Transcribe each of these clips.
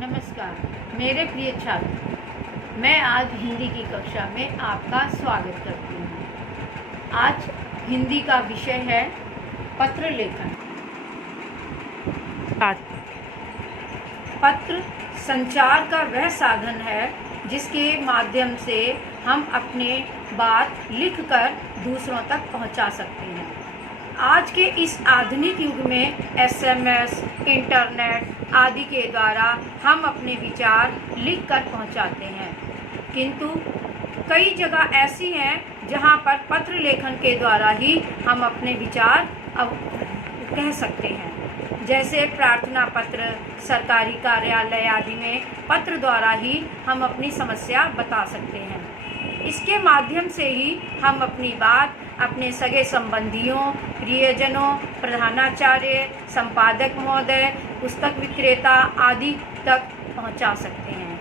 नमस्कार मेरे प्रिय छात्र, मैं आज हिंदी की कक्षा में आपका स्वागत करती हूँ। आज हिंदी का विषय है पत्र लेखन। पत्र संचार का वह साधन है जिसके माध्यम से हम अपने बात लिखकर दूसरों तक पहुँचा सकते हैं। आज के इस आधुनिक युग में एसएमएस, इंटरनेट आदि के द्वारा हम अपने विचार लिखकर पहुंचाते हैं, किंतु कई जगह ऐसी हैं जहां पर पत्र लेखन के द्वारा ही हम अपने विचार कह सकते हैं। जैसे प्रार्थना पत्र, सरकारी कार्यालय आदि में पत्र द्वारा ही हम अपनी समस्या बता सकते हैं। इसके माध्यम से ही हम अपनी बात अपने सगे संबंधियों, प्रियजनों, प्रधानाचार्य, संपादक महोदय, पुस्तक विक्रेता आदि तक पहुंचा सकते हैं।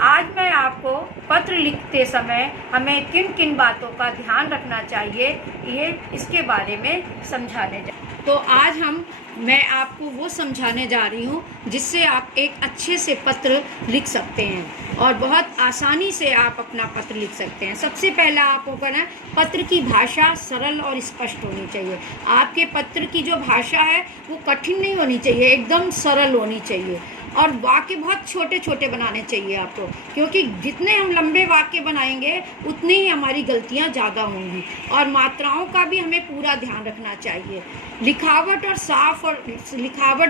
आज मैं आपको पत्र लिखते समय हमें किन किन बातों का ध्यान रखना चाहिए, ये इसके बारे में समझाने जा। तो आज मैं आपको वो समझाने जा रही हूँ जिससे आप एक अच्छे से पत्र लिख सकते हैं और बहुत आसानी से आप अपना पत्र लिख सकते हैं। सबसे पहला आपको करना है, पत्र की भाषा सरल और स्पष्ट होनी चाहिए। आपके पत्र की जो भाषा है वो कठिन नहीं होनी चाहिए, एकदम सरल होनी चाहिए। और वाक्य बहुत छोटे छोटे बनाने चाहिए आपको, क्योंकि जितने हम लंबे वाक्य बनाएंगे उतनी ही हमारी गलतियां ज़्यादा होंगी। और मात्राओं का भी हमें पूरा ध्यान रखना चाहिए। लिखावट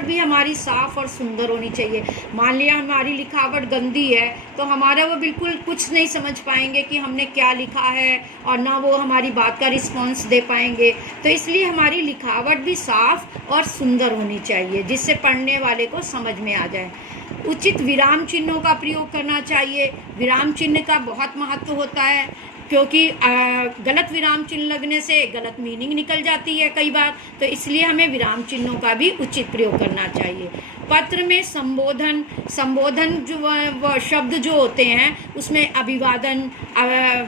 भी हमारी साफ और सुंदर होनी चाहिए। मान लिया हमारी लिखावट गंदी है तो हमारा वो बिल्कुल कुछ नहीं समझ पाएंगे कि हमने क्या लिखा है, और ना वो हमारी बात का रिस्पॉन्स दे पाएंगे। तो इसलिए हमारी लिखावट भी साफ और सुंदर होनी चाहिए, जिससे पढ़ने वाले को समझ में आ जाए। उचित विराम चिन्हों का प्रयोग करना चाहिए। विराम चिन्ह का बहुत महत्व होता है, क्योंकि गलत विराम चिन्ह लगने से गलत मीनिंग निकल जाती है कई बार। तो इसलिए हमें विराम चिन्हों का भी उचित प्रयोग करना चाहिए। पत्र में संबोधन जो शब्द जो होते हैं उसमें अभिवादन,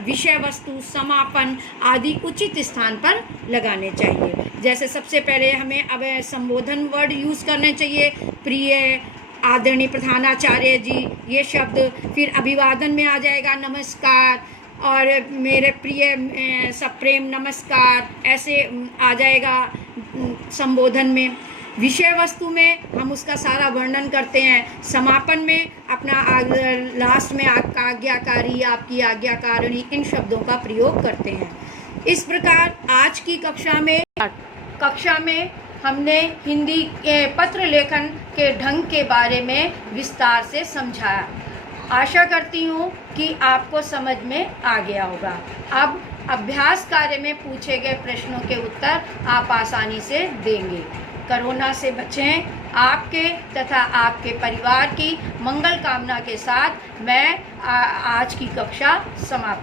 विषय वस्तु, समापन आदि उचित स्थान पर लगाने चाहिए। जैसे सबसे पहले हमें अब संबोधन वर्ड यूज़ करने चाहिए, प्रिय, आदरणीय प्रधानाचार्य जी, ये शब्द। फिर अभिवादन में आ जाएगा नमस्कार, और मेरे प्रिय सप्रेम नमस्कार, ऐसे आ जाएगा संबोधन में। विषय वस्तु में हम उसका सारा वर्णन करते हैं। समापन में अपना लास्ट में आपका आज्ञाकारी, आपकी आज्ञाकारिणी, इन शब्दों का प्रयोग करते हैं। इस प्रकार आज की कक्षा में हमने हिंदी के पत्र लेखन के ढंग के बारे में विस्तार से समझाया। आशा करती हूँ कि आपको समझ में आ गया होगा। अब अभ्यास कार्य में पूछे गए प्रश्नों के उत्तर आप आसानी से देंगे। कोरोना से बचें। आपके तथा आपके परिवार की मंगल कामना के साथ मैं आज की कक्षा समाप्त